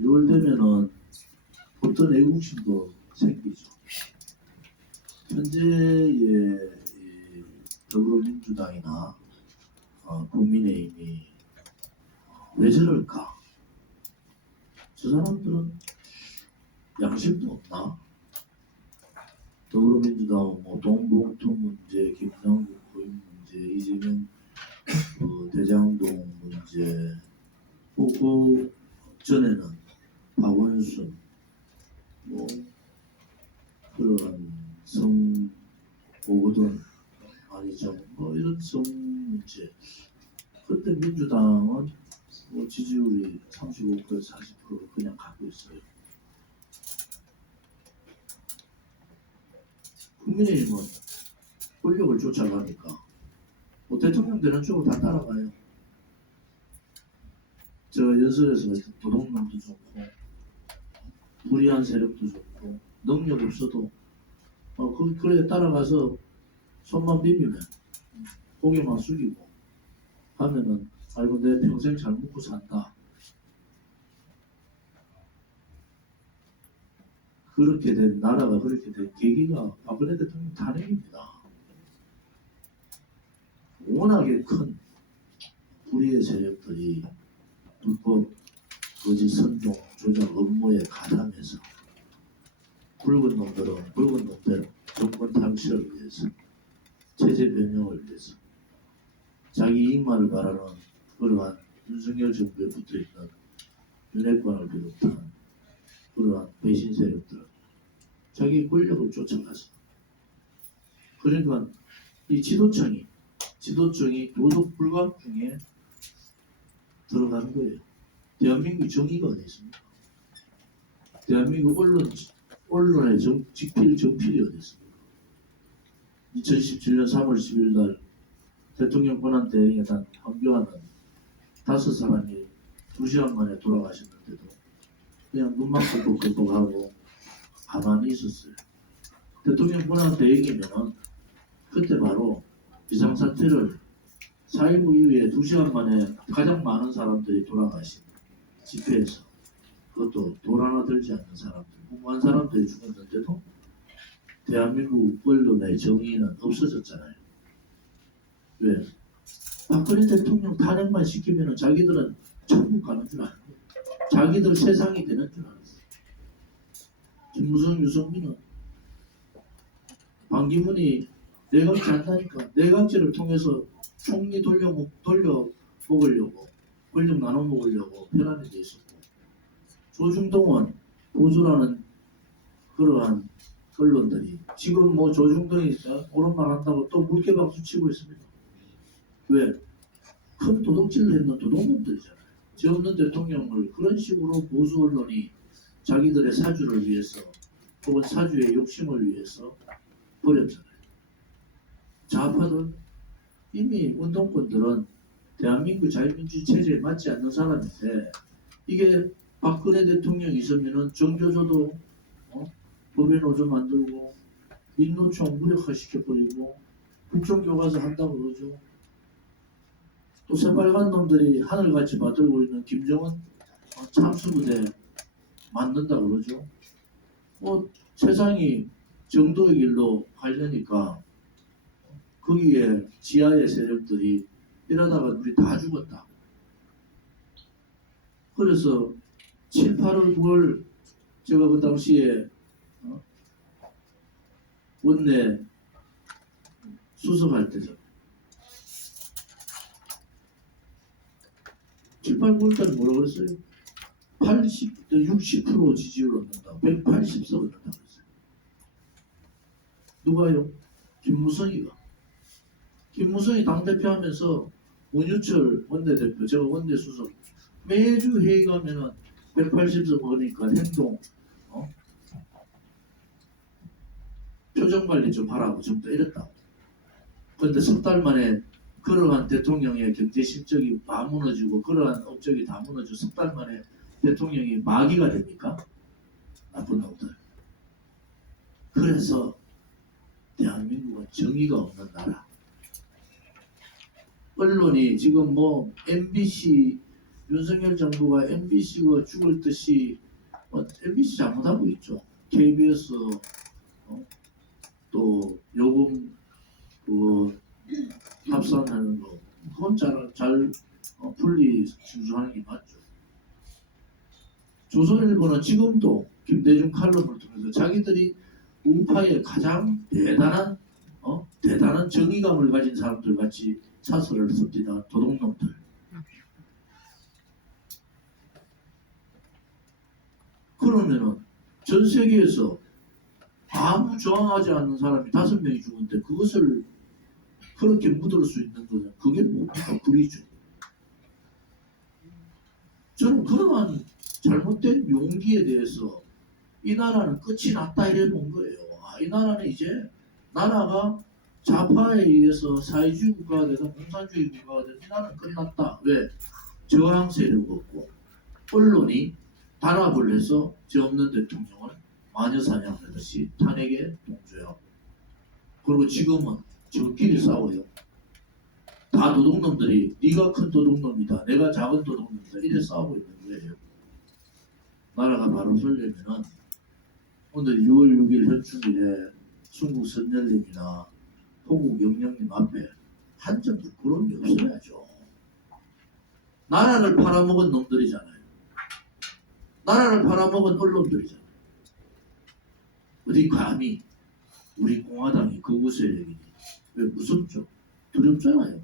6월 되면은 어떤 애국심도 생기죠. 현재의 이 더불어민주당이나 국민의힘이 왜 저럴까? 저 사람들은 양심도 없나? 더불어민주당은 뭐 동봉투 문제, 김남국 부인 문제, 이재명 대장동 문제, 그 전에는 박원순 뭐 그런 성 오거돈 아니죠. 뭐 이런 성 문제. 그때 민주당은 뭐 지지율이 35% 40%를 그냥 갖고 있어요. 국민의힘은 권력을 쫓아가니까 뭐 대통령 되는 쪽으로 다 따라가요. 제가 연설에서 도둑놈도 좋고 불의한 세력도 좋고 능력 없어도 그래 따라가서 손만 비비면 고개만 숙이고 하면은 아이고 내 평생 잘 먹고 산다. 그렇게 된 나라가 그렇게 된 계기가 박근혜 대통령 탄핵입니다. 워낙에 큰 불의의 세력들이 불법 거짓 선동 조작 업무에 가담해서 붉은 놈들은 붉은 놈대로 정권 탈취를 위해서 체제 변형을 위해서 자기 이익만을 바라는 그러한 윤석열 정부에 붙어있는 윤핵관을 비롯한 그러한 배신 세력들은 자기 권력을 쫓아가서 그러니까 이 지도청이 도덕 불감 중에 들어가는 거예요. 대한민국 정의가 어디 있습니까? 대한민국 언론의 직필 정필이 어디 있습니까? 2017년 3월 10일 날 대통령 권한 대행에 단 황교안은 5사람이 2시간 만에 돌아가셨는데도 그냥 눈만 뻑뻑뻑뻑하고 가만히 있었어요. 대통령 권한 대행이면은 그때 바로 비상사태를 4.19 이후에 2시간 만에 가장 많은 사람들이 돌아가신 집회에서 그것도 돌 하나 들지 않는 사람들, 무고한 사람들이 죽었는데도 대한민국 언론의 정의는 없어졌잖아요. 왜? 박근혜 대통령 탄핵만 시키면 자기들은 천국 가는 줄 아는 거예요. 자기들 세상이 되는 줄 알았어요. 김무성, 유승민은 반기문이 내각제 한다니까 내각제를 통해서 총리 돌려 먹으려고 권력 나눠 먹으려고 편안히 돼 있었고 조중동은 보수라는 그러한 언론들이 지금 뭐 조중동이 옳은 말 한다고 또 물개박수 치고 있습니다. 왜? 큰 도둑질을 했는 도둑놈들이잖아요. 죄 없는 대통령을 그런 식으로 보수 언론이 자기들의 사주를 위해서 혹은 사주의 욕심을 위해서 버렸잖아요. 좌파들 이미 운동권들은 대한민국 자유민주주의 체제에 맞지 않는 사람인데 이게 박근혜 대통령이 있으면은 정교조도 법외노조 만들고 민노총 무력화시켜버리고 국정교과서 한다고 그러죠. 또 새빨간 놈들이 하늘같이 받들고 있는 김정은 참수부대 만든다 그러죠. 뭐 세상이 정도의 길로 가려니까 거기에 지하의 세력들이 이러다가 우리 다 죽었다. 그래서 7, 8월, 9월 제가 그 당시에 원내 수석할 때죠. 7, 8, 9월까지 뭐라고 그랬어요? 60% 지지율 얻는다. 180석 얻는다 그랬어요. 누가요? 김무성이 당대표 하면서 원유철 원내대표, 제가 원내수석 매주 회의 가면은 180석 얻으니까 행동 표정 관리 좀 하라고 좀 더 이랬다. 그런데 석 달 만에 그러한 대통령의 경제 실적이 다 무너지고 그러한 업적이 다 무너지고 석 달 만에 대통령이 마귀가 됩니까? 나쁜 놈들. 그래서 대한민국은 정의가 없는 나라. 언론이 지금 뭐 MBC 윤석열 정부가 MBC가 죽을 듯이 MBC 잘못하고 있죠. KBS 또 요금 그 합산하는 거 혼자 잘 분리 진술하는 게 맞죠. 조선일보는 지금도 김대중 칼럼을 통해서 자기들이 우파의 가장 대단한 정의감을 가진 사람들 같이 사설을 씁니다. 도둑놈들. 그러면은 전 세계에서 아무 저항하지 않는 사람이 5명이 죽은데 그것을 그렇게 묻을 수 있는 거는 그게 뭡니까? 불이죠. 저는 그러한 잘못된 용기에 대해서 이 나라는 끝이 났다 이래 본 거예요. 이 나라는 이제 나라가 좌파에 의해서 사회주의 국가가 돼서 공산주의 국가가 돼서 이 나라는 끝났다. 왜? 저항 세력 없고 언론이 단합을 해서 죄 없는 대통령을 마녀 사냥하듯이 탄핵에 동조하고 그리고 지금은 저끼리 싸워요. 다 도둑놈들이 네가 큰 도둑놈이다. 내가 작은 도둑놈이다. 이래 싸우고 있는 거예요. 나라가 바로 서려면은 오늘 6월 6일 현충일에 순국 선열님이나 호국 영령님 앞에 한 점 부끄러움이 없어야죠. 나라를 팔아먹은 놈들이잖아요. 나라를 팔아먹은 언론들이잖아요. 어디 감히 우리 공화당이 극우 세력이니 왜 무섭죠? 두렵잖아요.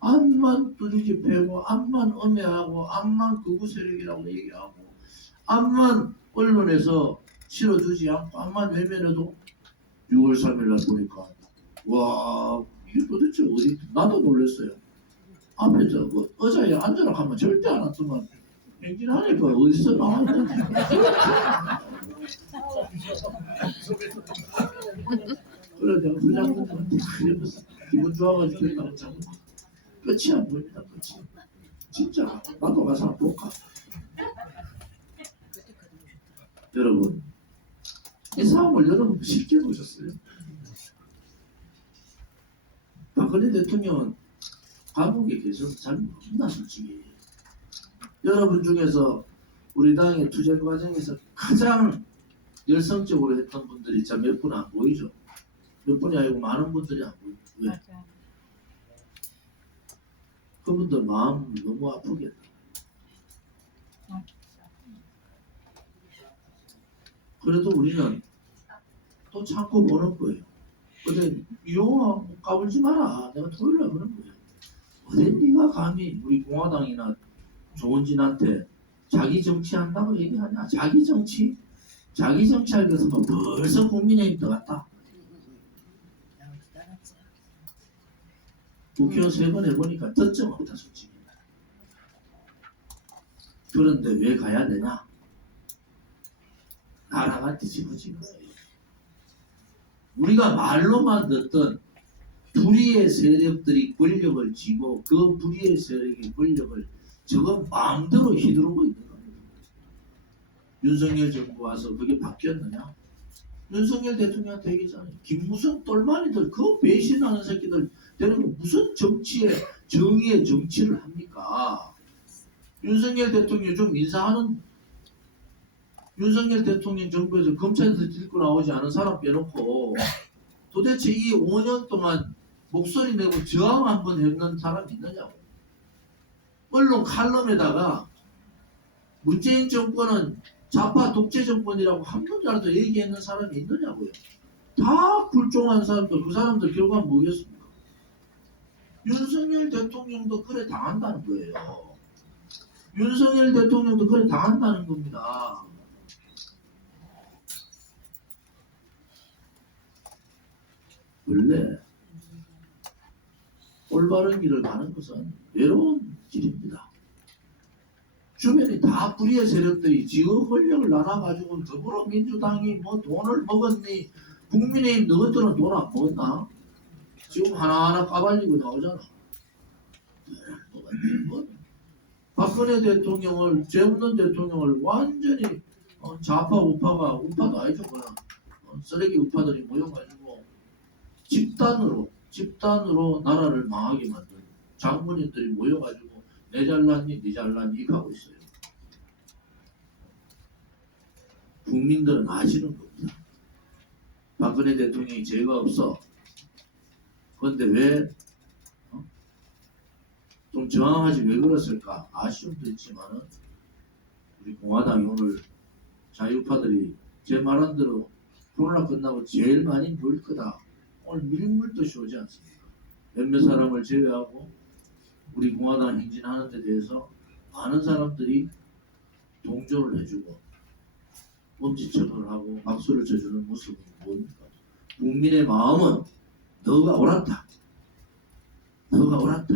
암만 두들기 패고 암만 엄해하고 암만 극우 세력이라고 얘기하고 암만 언론에서 실어주지 않고 암만 외면해도 6월 3일날 보니까 와 이게 도대체 어디 나도 놀랐어요. 앞에 저 의자에 앉으라 하면 절대 안 왔더만 행진하니까 어디서 나왔는지 그래 내가 부장님한테 기분 좋아가지고 했다고 자고 끝이 안 보입니다. 끝이 진짜 나도 가서 한번 볼까. 여러분 이 상황을 여러분 쉽게 보셨어요? 박근혜 대통령은 감옥에 계셔서 잘 모릅니다. 솔직히 여러분 중에서 우리 당의 투쟁 과정에서 가장 열성적으로 했던 분들이 진짜 몇 분 안 보이죠. 몇 분이 아니고 많은 분들이 안 보이죠. 왜? 그분들 마음 너무 아프겠다. 그래도 우리는 또 참고 보는 거예요. 근데 이용아 까불지 마라. 내가 토요일에 그런 거예요. 어디 네가 감히 우리 공화당이나 조원진한테 자기 정치한다고 얘기하냐? 자기 정치? 자기 정치하기 위해서 벌써 국민의힘 들어갔다. 국회의원 3번 해보니까 득점 없다 솔직히. 그런데 왜 가야 되냐? 나라가 뒤집어진 거예요. 우리가 말로만 듣던 불의의 세력들이 권력을 쥐고 그 불의의 세력의 권력을 저거 마음대로 휘두르고 있는 겁니다. 윤석열 정부 와서 그게 바뀌었느냐? 윤석열 대통령한테 얘기잖아요. 김무성 똘마니들 그 배신하는 새끼들 데리고 무슨 정의의 정치를 합니까? 윤석열 대통령 좀 인사하는 윤석열 대통령 정부에서 검찰에서 들고 나오지 않은 사람 빼놓고 도대체 이 5년 동안 목소리 내고 저항 한번 했는 사람이 있느냐고. 언론 칼럼에다가 문재인 정권은 좌파 독재 정권이라고 한 번이라도 얘기했는 사람이 있느냐고요. 다 굴종한 사람들, 그 사람들 결과는 뭐겠습니까? 윤석열 대통령도 그래 당한다는 거예요. 윤석열 대통령도 그래 당한다는 겁니다. 원래 올바른 길을 가는 것은 외로운 길입니다. 주변이 다 불의의 세력들이 지역 권력을 나눠가지고 더불어민주당이 뭐 돈을 먹었니? 국민의힘 너희들은 돈 안 먹었나? 지금 하나하나 까발리고 나오잖아. 박근혜 대통령을 죄 없는 대통령을 완전히 좌파 우파가 우파도 아니죠 그냥 쓰레기 우파들이 모여가지고 집단으로 나라를 망하게 만든 장군님들이 모여가지고 내 잘났니 네 잘났니 하고 있어요. 국민들은 아시는 겁니다. 박근혜 대통령이 죄가 없어. 그런데 왜 좀 저항하지 왜 그랬을까? 아쉬움도 있지만은 우리 공화당이 오늘 자유파들이 제 말한 대로 코로나 끝나고 제일 많이 모일 거다. 오늘 밀물듯이 오지 않습니까? 몇몇 사람을 제외하고 우리 공화당 행진하는 데 대해서 많은 사람들이 동조를 해주고 엄지척을 하고 박수를 쳐주는 모습은 뭡니까? 국민의 마음은 너가 옳았다. 너가 옳았다.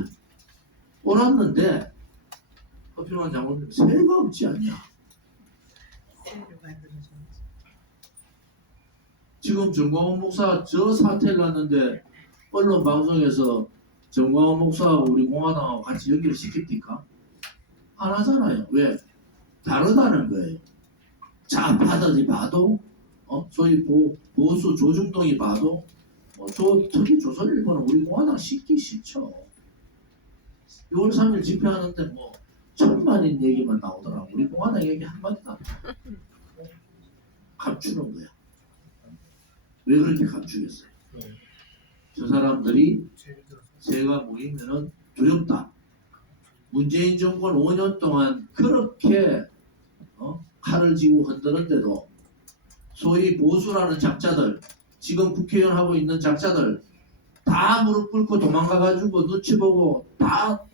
옳았는데 허평한 장관님 새가 없지 않냐? 지금 정광훈 목사 저 사태를 났는데 언론 방송에서 정광훈 목사하고 우리 공화당하고 같이 연결을 시킵니까? 안 하잖아요. 왜? 다르다는 거예요. 좌파들이 봐도 소위 보수 조중동이 봐도 특히 조선일보는 우리 공화당 씻기 싫죠. 6월 3일 집회하는데 뭐 천만인 얘기만 나오더라고. 우리 공화당 얘기 한마디도 안 나와요. 감추는 거야. 왜 그렇게 감추겠어요? 저 사람들이 새가 모이면은 두렵다. 문재인 정권 5년 동안 그렇게 칼을 쥐고 흔드는데도 소위 보수라는 작자들, 지금 국회의원 하고 있는 작자들 다 무릎 꿇고 도망가가지고 눈치 보고 다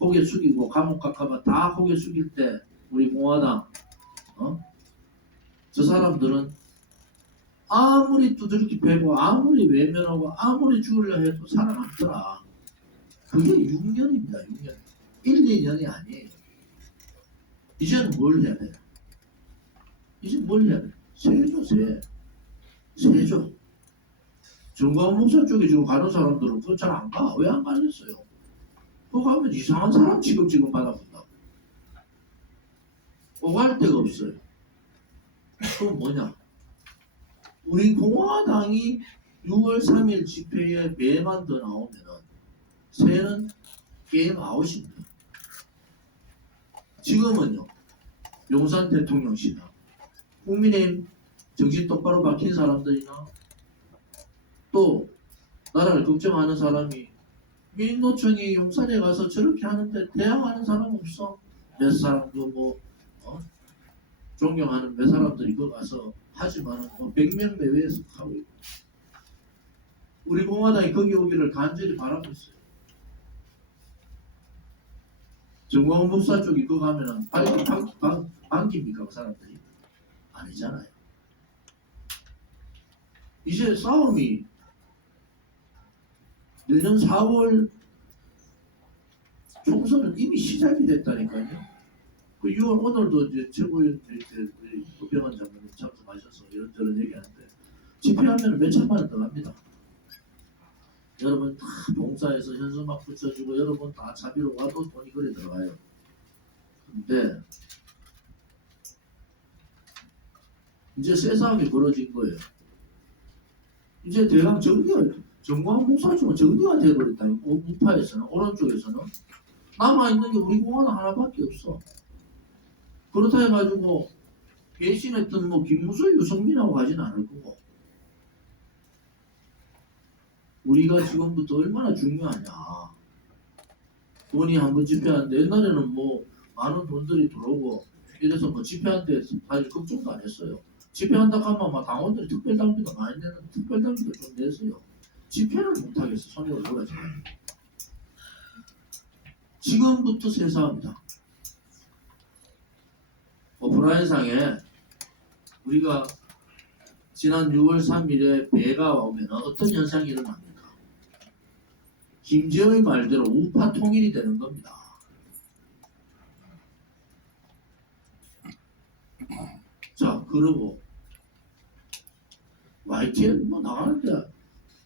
고개 숙이고 감옥 갈까봐 다 고개 숙일 때 우리 공화당 저 사람들은 아무리 두들기 패고 아무리 외면하고 아무리 죽으려 해도 살아남더라. 그게 6년입니다. 6년. 1, 2년이 아니에요. 이제는 뭘 해야 돼요? 이제 뭘 해야 돼요? 세죠. 세죠. 정광훈 목사 쪽에 지금 가는 사람들은 그거 잘 안 가. 왜 안 가겠어요? 그거 가면 이상한 사람 지금 받아본다고. 오갈 데가 없어요. 그건 뭐냐? 우리 공화당이 6월 3일 집회에 매만 더 나오면은 새는 게임 아웃입니다. 지금은요, 용산 대통령씨나 국민의힘 정신 똑바로 박힌 사람들이나 또 나라를 걱정하는 사람이 민노총이 용산에 가서 저렇게 하는데 대항하는 사람 없어. 몇 사람도 존경하는 몇 사람들이 거기 가서 하지만 100명 내외에서 하고 있고 우리 공화당이 거기 오기를 간절히 바라고 있어요. 정광훈 목사 쪽이 그거 가면은 반깁니까 그 사람들이? 아니잖아요. 이제 싸움이 내년 4월 총선은 이미 시작이 됐다니까요. 그 6월 오늘도 이제 최고위원 우리 도병환 장관님 참석하셔서 이런저런 얘기하는데 집회하면 몇 천만 원 더 갑니다. 여러분 다 봉사해서 현수막 붙여주고 여러분 다 자비로 와도 돈이 그래 들어가요. 근데 이제 새 싸움이 벌어진 거예요. 이제 대강 정광훈 목사 쪽은 정리가 되어버렸다. 우파에서는 오른쪽에서는 남아있는 게 우리 공화당 하나밖에 없어. 그렇다 해가지고 배신했던 김무수 유성민하고 가지는 않을 거고 우리가 지금부터 얼마나 중요하냐. 돈이 한번 집회하는데 옛날에는 많은 돈들이 들어오고 이래서 집회하는데 사실 걱정도 안 했어요. 집회한다 하면 당원들이 특별당비도 많이 내는 특별당비도 좀 냈어요. 집회를 못하겠어. 손으로 몰아지. 지금부터 새 싸움이다. 오프라인상에 우리가 지난 6월 3일에 배가 오면 어떤 현상이 일어납니까? 김재의 말대로 우파 통일이 되는 겁니다. 자, 그러고 YTN 나가는데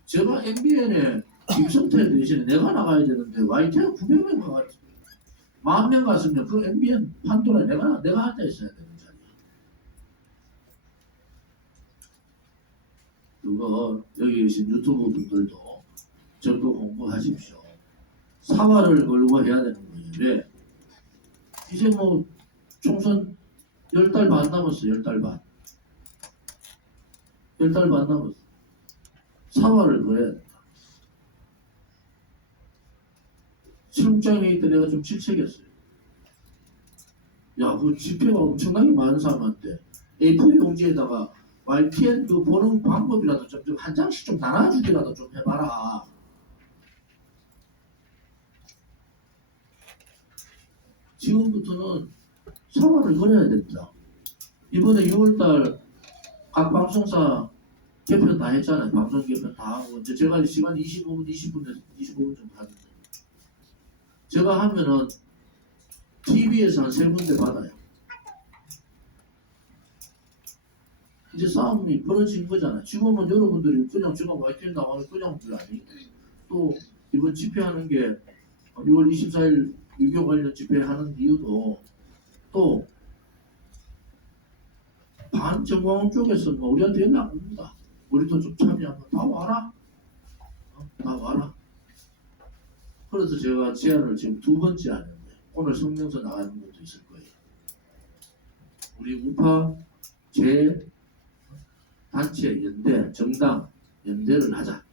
제가 MBN에 김성태 대신에 내가 나가야 되는데 YTN 900명 가가지고 10,000명 갔으면 그 MBN 판도라에 내가 앉아 있어야 되는 자리야. 그거 여기 계신 유튜브 분들도 적극 홍보하십시오. 사활을 걸고 해야 되는 거예요. 왜? 이제 뭐 총선 10달 반 남았어. 10달 반. 10달 반 남았어. 사활을 거해야 돼. 실무장회의 때 내가 좀 질책했어요. 야, 그 집회가 엄청나게 많은 사람한테 A4 용지에다가 YTN 그 보는 방법이라도 좀 한 장씩 좀 나눠주기라도 좀 해봐라. 지금부터는 사과를 걸어야 됩니다. 이번에 6월달 각 방송사 개편 다 했잖아요. 방송 개편 다 하고 이제 제가 시간 25분, 25분 정도 하는데 제가 하면은 TV에서 한 3군데 받아요. 이제 싸움이 벌어진 거잖아요. 지금은 여러분들이 그냥 제가 YTN 나가면 그냥 아니. 또 이번 집회하는 게 6월 24일 유교 관련 집회하는 이유도 또 반정광훈 쪽에서 뭐 우리한테 연락 옵니다. 우리도 좀 참여하면 다 와라. 다 와라. 그래서 제가 제안을 지금 2번째 하는데 오늘 성명서 나가는 것도 있을 거예요. 우리 우파 제 단체 연대, 정당 연대를 하자.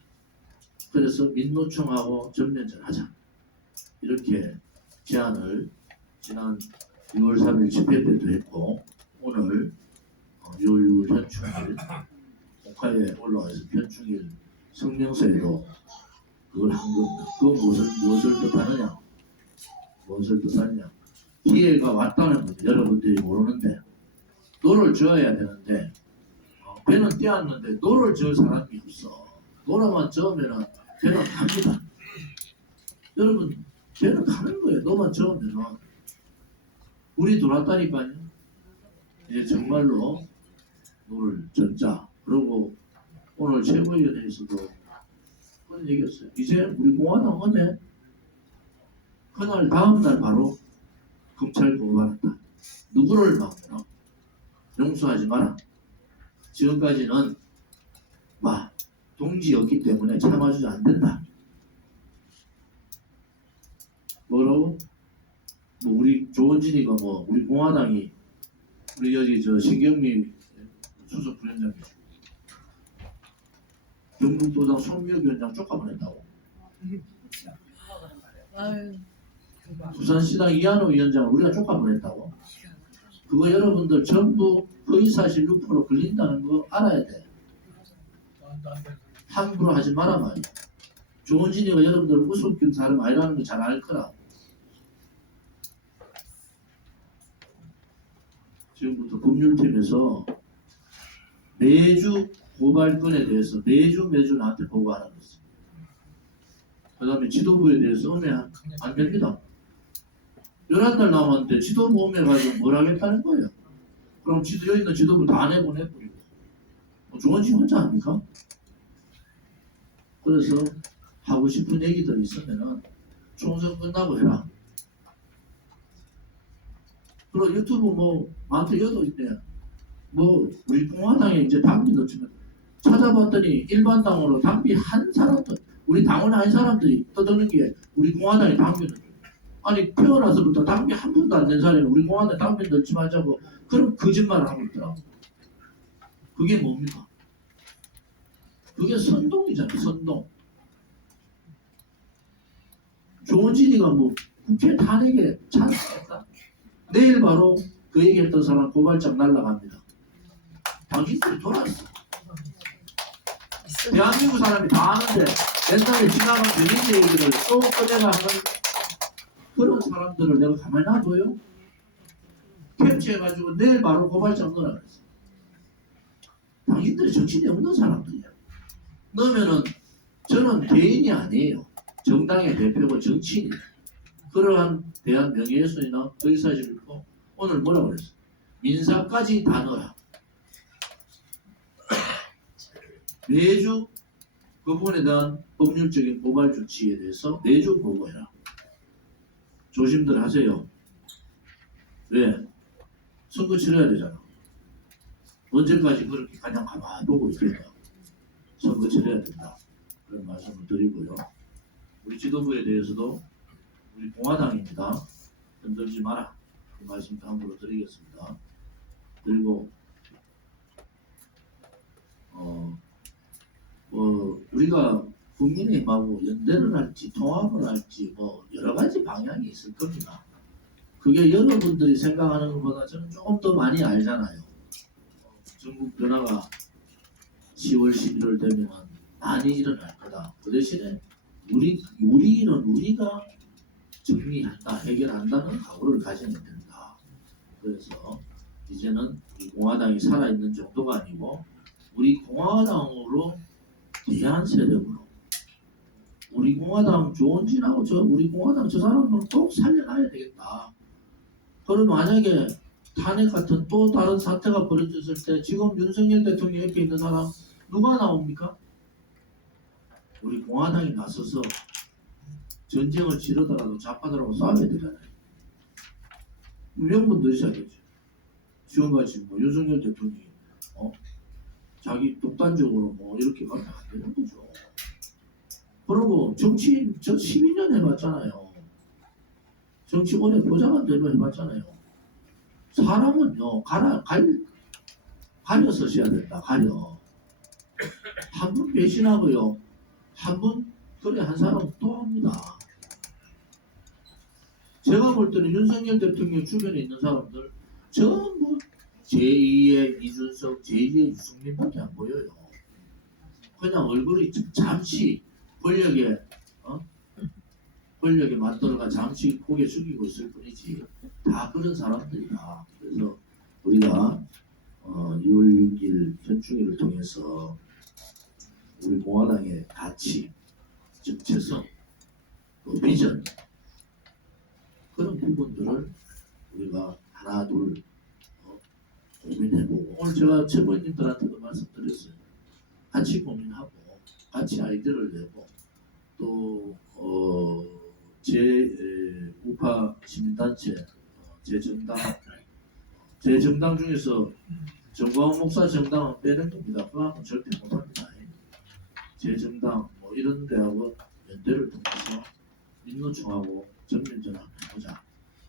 그래서 민노총하고 전면전 하자. 이렇게 제안을 지난 6월 3일 집회 때도 했고 오늘 6월 6일 현충일 국회에 올라와서 현충일 성명서에도 그걸 한 겁니다. 그건 무엇을 뜻하느냐? 무엇을 뜻하느냐? 기회가 왔다는 겁니다. 여러분들이 모르는데 노를 저어야 되는데 배는 띄었는데 노를 저을 사람이 없어. 노라만 저으면 배는 갑니다. 여러분 배는 가는 거예요. 노만 저으면 우리 돌았다니까요. 이제 정말로 노를 젓자. 그리고 오늘 최고위원회에서도 그런 얘기였어요. 이제 우리 공화당 오면 그날 다음날 바로 검찰 고발한다. 누구를 막거나 용서하지 마라. 지금까지는 동지였기 때문에 참아주지 않는다. 뭐라고? 뭐 우리 조원진이가 뭐 우리 공화당이 우리 여기 저 신경미 수석 부위원장이 경북도당 송미혁 위원장 쫓아보냈다고. 부산시당 이한호 위원장을 우리가 쫓아보냈다고. 그거 여러분들 전부 허위사실 유포로 걸린다는 거 알아야 돼. 함부로 하지 마라 말이야. 조원진이가 여러분들 우습게 사람 아니라는 거 잘 알 거라. 지금부터 법률팀에서 매주 고발건에 대해서 매주 나한테 보고하라고 했어요. 그 다음에 지도부에 대해서 안 됩니다. 11달 남았는데 지도부 오면가지고 뭘 하겠다는 거예요. 그럼 여기 있는 지도부 다 내보내버리고 조원진 혼자 합니까? 그래서 하고 싶은 얘기들 있으면은 총선 끝나고 해라. 그리고 유튜브 뭐 많대 여도 있대. 뭐 우리 공화당에 이제 당비 넣지만 찾아봤더니 일반 당으로 당비 한 사람도 우리 당원 한 사람들이 떠드는 게 우리 공화당에 당비는 아니 태어나서부터 당비 한 번도 안 낸 사람이 우리 공화당에 당비 넣지 말자고 그런 거짓말을 하고 있더라고. 그게 뭡니까? 그게 선동이잖아. 선동. 조원진이가 뭐 국회 탄핵에 찬성했다. 내일 바로 그 얘기했던 사람 고발장 날라갑니다. 당신들이 돌았어. 대한민국 사람이 다 아는데 옛날에 지나간 변인재 얘기를 또 꺼내가 하는 그런 사람들을 내가 가만히 놔둬요? 캡처해가지고 내일 바로 고발장 넣으라 그랬어. 당신들이 정신이 없는 사람들이야. 넣으면은 저는 개인이 아니에요. 정당의 대표고 정치인이에요. 그러한 대한 명예훼손이나 허위사실을 고 오늘 뭐라고 그랬어? 민사까지 다 넣어라. 매주 그 부분에 대한 법률적인 고발 조치에 대해서 매주 보고해라. 조심들 하세요. 왜? 선거 치러야 되잖아. 언제까지 그렇게 그냥 가만히 보고 있겠다. 선거 치러야 된다. 그런 말씀을 드리고요. 우리 지도부에 대해서도 우리 공화당입니다. 흔들지 마라. 그 말씀 함부로 드리겠습니다. 그리고 우리가 국민의힘하고 연대를 할지 통합을 할지 뭐 여러 가지 방향이 있을 겁니다. 그게 여러분들이 생각하는 것보다 저는 조금 더 많이 알잖아요. 전국 변화가 10월 11월 되면 많이 일어날 거다. 그 대신에 우리 일은 우리가 정리한다, 해결한다는 각오를 가져야 된다. 그래서 이제는 우리 공화당이 살아있는 정도가 아니고 우리 공화당으로 대한 세력으로 우리 공화당 조원진하고 우리 공화당 저 사람들은 꼭 살려놔야 되겠다. 그럼 만약에 탄핵 같은 또 다른 사태가 벌어졌을 때 지금 윤석열 대통령 옆에 있는 사람 누가 나옵니까? 우리 공화당이 나서서 전쟁을 치르더라도 좌파들하고 싸워야 되잖아요. 명분도 있어야겠죠. 지금같이 뭐 윤석열 대통령이 자기 독단적으로 뭐 이렇게 가면 안 되는 거죠. 그리고 정치 저 12년 해봤잖아요. 정치 오래 보장한 대로 해봤잖아요. 사람은요 가려서 써야 된다. 가려. 한 번 배신하고요. 한 번 그래 한 사람은 또 합니다. 제가 볼 때는 윤석열 대통령 주변에 있는 사람들 전부 제2의 이준석, 제2의 유승민밖에 안 보여요. 그냥 얼굴이 잠시 권력에 맞들어가 잠시 고개 숙이고 있을 뿐이지 다 그런 사람들이다. 그래서 우리가 6월 6일 현충일을 통해서 우리 공화당의 가치, 정체성, 또 비전 그런 부분들을 우리가 하나 둘 고민해보고 오늘 제가 최고위원님들한테도 말씀드렸어요. 같이 고민하고 같이 아이디어를 내고 또 제 우파 시민단체 제 정당 중에서 정광훈 목사 정당은 빼는 겁니다. 그거는 절대 못합니다. 제 정당 뭐 이런 데하고 연대를 통해서 민노총하고 전면전을 해보자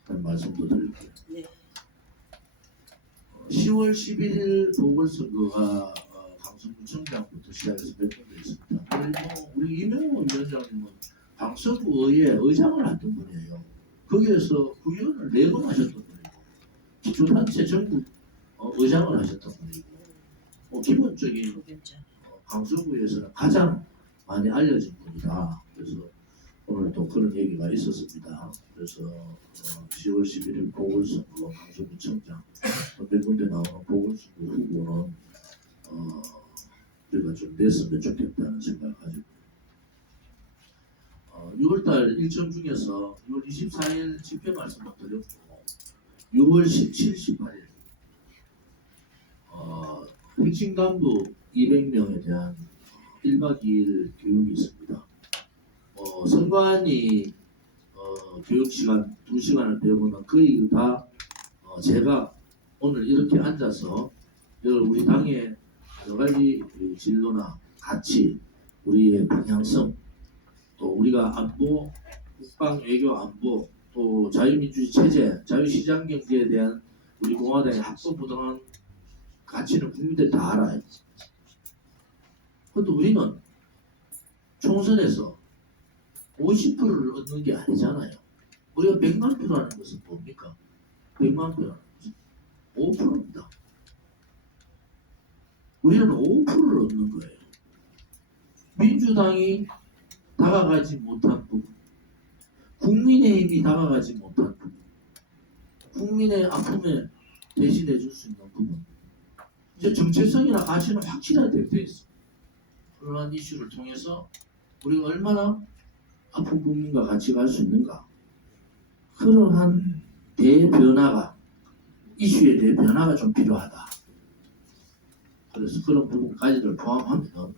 그런 말씀도 드릴게요. 네. 10월 11일 보궐선거가 강서구청장부터 시작해서 몇 군데 있습니다. 그리고 우리 이명호 위원장님은 강서구의회 의장을 했던 분이에요. 거기에서 구의원을 4번 하셨던 분이고 기초단체 전국 의장을 하셨던 분이고 기본적인 강서구에서는 가장 많이 알려진 분이다. 그래서 오늘 또 그런 얘기가 있었습니다. 그래서 10월 11일 보궐선거 강서구청장 몇 군데 나오는 보궐선거 후보는 우리가 좀 냈으면 좋겠다는 생각을 가지고 6월달 일정 중에서 6월 24일 집회 말씀을 드렸고 6월 17, 18일 핵심 간부 200명에 대한 1박 2일 교육이 있습니다. 선관위 교육시간 2시간을 배우면 거의 다 제가 오늘 이렇게 앉아서 우리 당의 여러 가지 진로나 가치, 우리의 방향성, 또 우리가 안보, 국방, 외교, 안보, 또 자유민주주의 체제, 자유시장 경제에 대한 우리 공화당의 합법부당한 가치는 국민들 다 알아요. 그런데 우리는 총선에서 50%를 얻는 게 아니잖아요. 우리가 100만 표라는 것은 뭡니까? 100만 표라는 것은 5%입니다. 우리는 5%를 얻는 거예요. 민주당이 다가가지 못한 부분, 국민의힘이 다가가지 못한 부분, 국민의 아픔에 대신해 줄 수 있는 부분, 이제 정체성이나 가치는 확실하게 되어 있습니다. 그러한 이슈를 통해서 우리가 얼마나 아픈 국민과 같이 갈 수 있는가, 그러한 대변화가, 이슈에 대해 변화가 좀 필요하다. 그래서 그런 부분까지를 포함하면